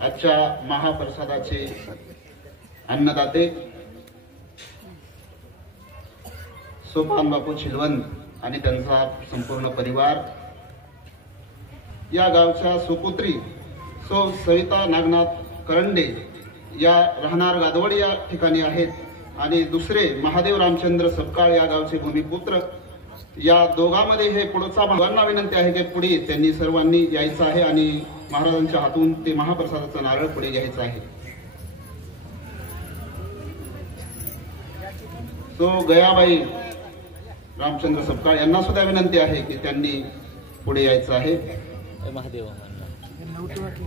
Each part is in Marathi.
आजच्या महाप्रसादाचे अन्नदाते सोपान बापू छिलवंत आणि त्यांचा संपूर्ण परिवार, या गावच्या सुपुत्री सौ सविता नागनाथ करंडे या राहणार गादवड या ठिकाणी आहेत, आणि दुसरे महादेव रामचंद्र सपकाळ या गावचे भूमिपुत्र. या दोघांमध्ये हे पुढचा भावांना विनंती आहे की पुढे त्यांनी सर्वांनी यायचं आहे आणि महाराजांच्या हातून ते महाप्रसादाचा नारळ पुढे घ्यायचा आहे. सो गयाबाई रामचंद्र सपकाळ यांना सुद्धा विनंती आहे की त्यांनी पुढे यायचं आहे.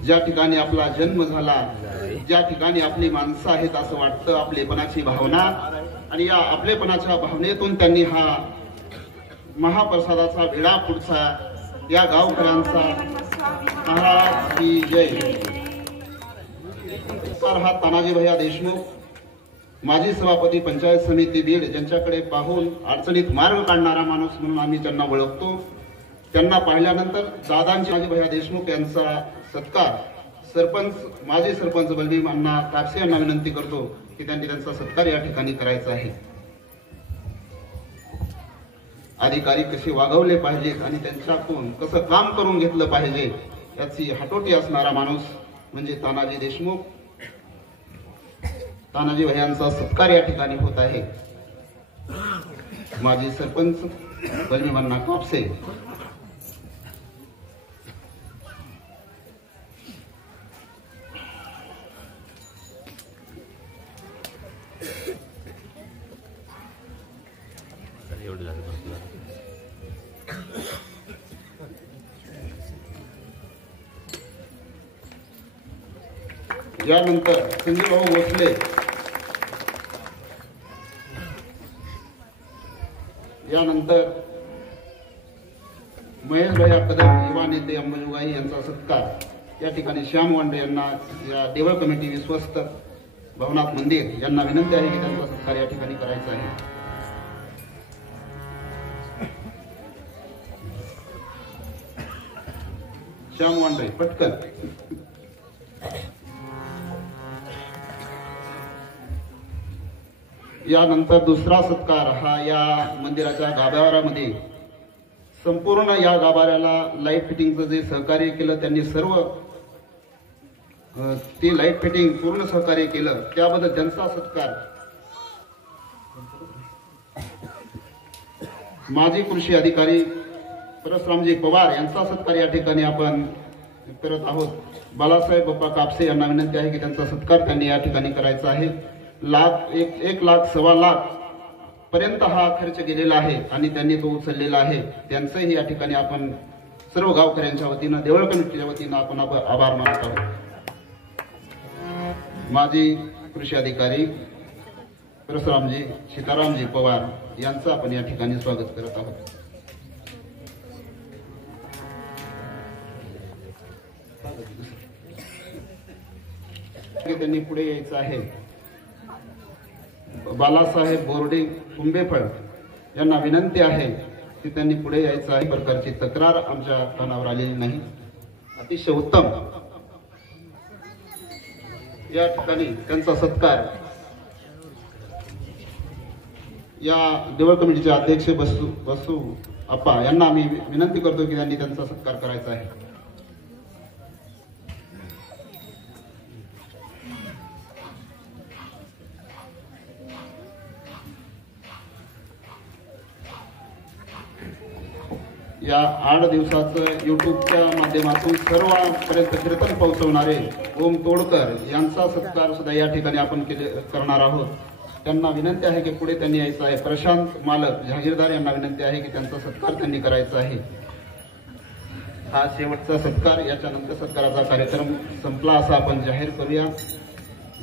ज्या ठिकाणी आपला जन्म झाला, ज्या ठिकाणी आपली माणसं आहेत असं वाटतं, आपलेपणाची भावना, आणि या आपलेपणाच्या भावनेतून त्यांनी हा महाप्रसादाचा विडा पुढचा या गावकऱ्यांचा महाराज की जय. तर हा तानाजी भैया देशमुख, माजी सभापती पंचायत समिती बीड, ज्यांच्याकडे पाहून अडचणीत मार्ग काढणारा माणूस म्हणून आम्ही त्यांना ओळखतो. त्यांना पाहिल्यानंतर दादांची माजी भैया देशमुख यांचा सत्कार सरपंच माजी सरपंच बलभीम अण्णा कापसे यांना विनंती करतो की त्यांनी त्यांचा सत्कार या ठिकाणी करायचा आहे. अधिकारी कसे वागवले पाहिजेत आणि त्यांच्याकडून कसं काम करून घेतलं पाहिजे याची हटोटी असणारा माणूस म्हणजे तानाजी देशमुख. तानाजी भैयांचा सत्कार या ठिकाणी होत आहे. माजी सरपंच बलभीम अण्णा कापसे. यानंतर संजय भाऊ भोसले, यानंतर महेश भैया कदम युवा नेते अंबाजोगाई यांचा सत्कार या ठिकाणी श्याम वांडे यांना, या देवळ कमिटी विश्वस्त भवनाथ मंदिर यांना विनंती आहे की त्यांचा सत्कार या ठिकाणी करायचा आहे. श्याम वांडे पटकन. यानंतर दुसरा सत्कार हा या मंदिराच्या गाभाऱ्यामध्ये संपूर्ण या गाभाऱ्याला लाईट फिटिंगचं जे सहकार्य केलं त्यांनी सर्व ते लाईट फिटिंग पूर्ण सहकार्य केलं त्याबद्दल त्यांचा सत्कार माजी कृषी अधिकारी परशुरामजी पवार यांचा सत्कार या ठिकाणी आपण करत आहोत. बालासाहेब बाप्पा कापसे यांना विनंती आहे की त्यांचा सत्कार त्यांनी या ठिकाणी करायचा आहे. एक लाख सव्वा लाख पर्यंत हा खर्च गेलेला आहे आणि त्यांनी तो उचललेला आहे. त्यांचंही या ठिकाणी आपण सर्व गावकऱ्यांच्या वतीनं देवळ कमिटीच्या वतीनं आपण आभार मानत आहोत. माजी कृषी अधिकारी परशुरामजी सीतारामजी पवार यांचं आपण या ठिकाणी स्वागत करत आहोत. त्यांनी पुढे यायचं आहे. बालासाहेब बोर्डे कुंभेफळ यांना विनंती आहे की त्यांनी पुढे यायचं आहे. प्रकारची तक्रार आमच्या कानावर आलेली नाही. अतिशय उत्तम. या ठिकाणी त्यांचा सत्कार या देवळ कमिटीचे अध्यक्ष बसू अप्पा यांना आम्ही विनंती करतो की त्यांनी त्यांचा सत्कार करायचा आहे. या 8 दिवसाचं युट्यूबच्या माध्यमातून सर्वांपर्यंत कीर्तन पोहोचवणारे ओम तोडकर यांचा सत्कार सुद्धा या ठिकाणी आपण करणार आहोत. त्यांना विनंती आहे की पुढे त्यांनी यायचं आहे. प्रशांत मालक जहागीरदार यांना विनंती आहे की त्यांचा सत्कार त्यांनी करायचा आहे. हा शेवटचा सत्कार. याच्यानंतर सत्काराचा कार्यक्रम संपला असा आपण जाहीर करूया.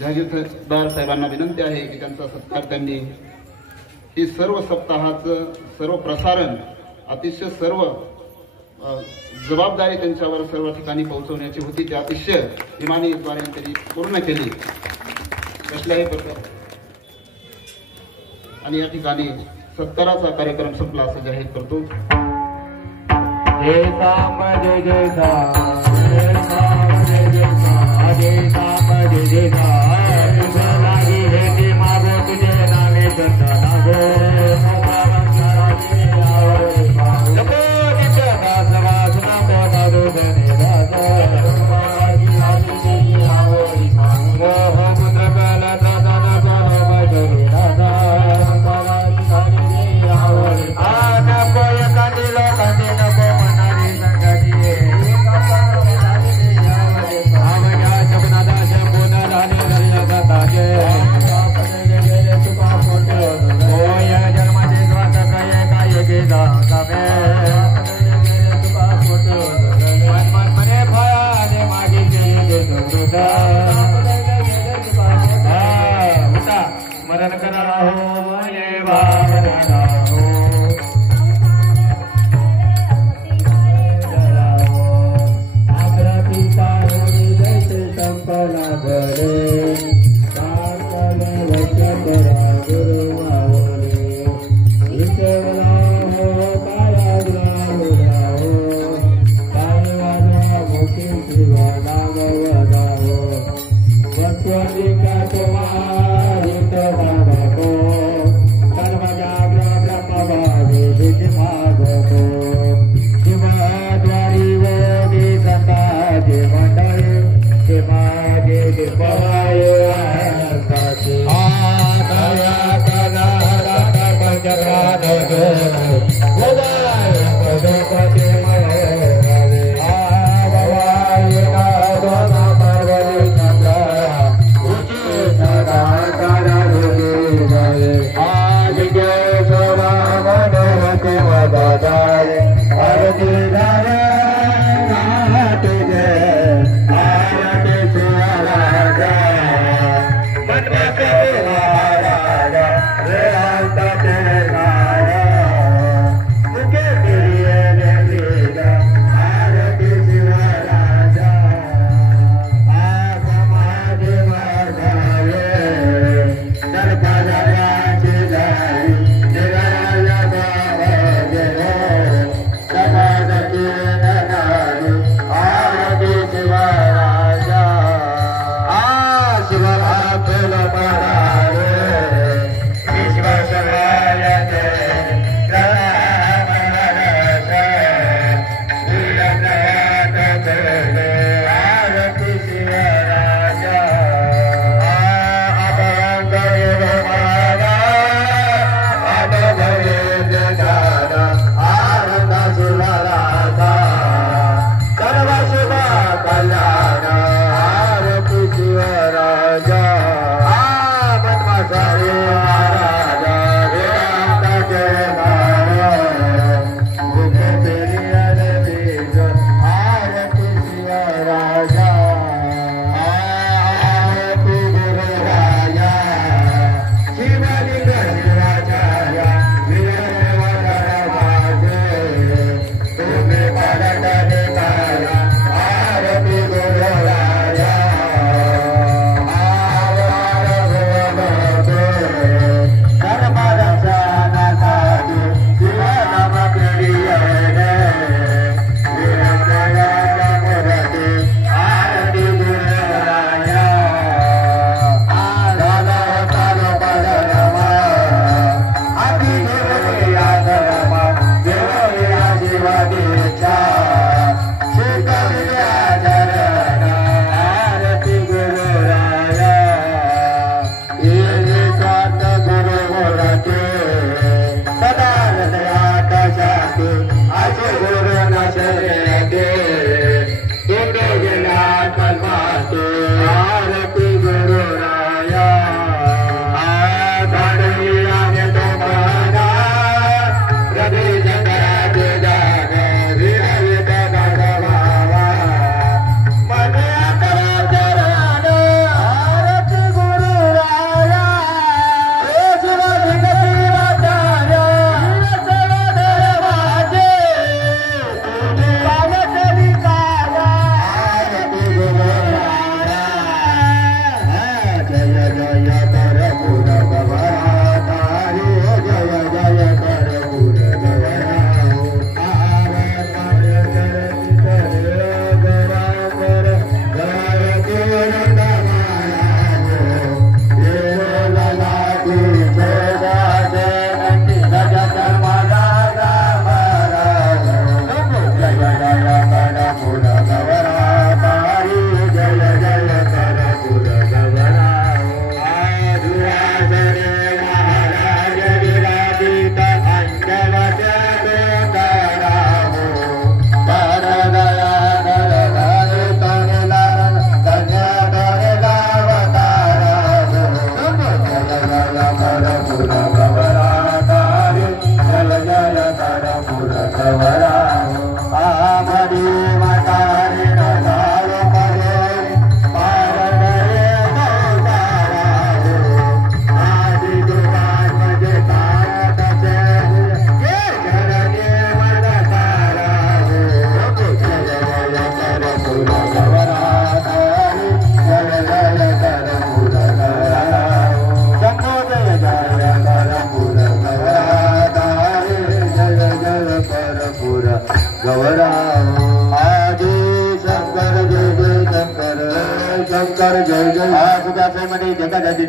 जहागीरदार साहेबांना विनंती आहे की त्यांचा सत्कार त्यांनी ही सर्व सप्ताहाचं सर्व प्रसारण अतिशय सर्व जबाबदारी त्यांच्यावर सर्व ठिकाणी पोहोचवण्याची होती. ती अतिशय इमानीद्वारे त्यांनी पूर्ण केली. कसल्याही प्रकार आणि या ठिकाणी सत्काराचा कार्यक्रम संपला असं जाहीर करतो. जय साम जय जय साम जय साम जय जय साम जय साम जय जय साम लागी हेती मागो तुझे नामे चंदा नागो नको नित्य दास वासना को नादो धने दास पुत्र कला दादा बनो मजरी दादा आना कोय कांदिलो कांदिनो को मनारी संगती आवया शब्दादा शंभुना रानी दरिया दागे ओय जन्माचे स्वात कये काय गेला कामे मन मन मने भयाने मागे गेले दुर्गा उठा स्मरण करा हो मये भावना पंढरपूर गवरा आदि शंकर जय जय शंकर शंकर जय जय आज व्यासामध्ये जगात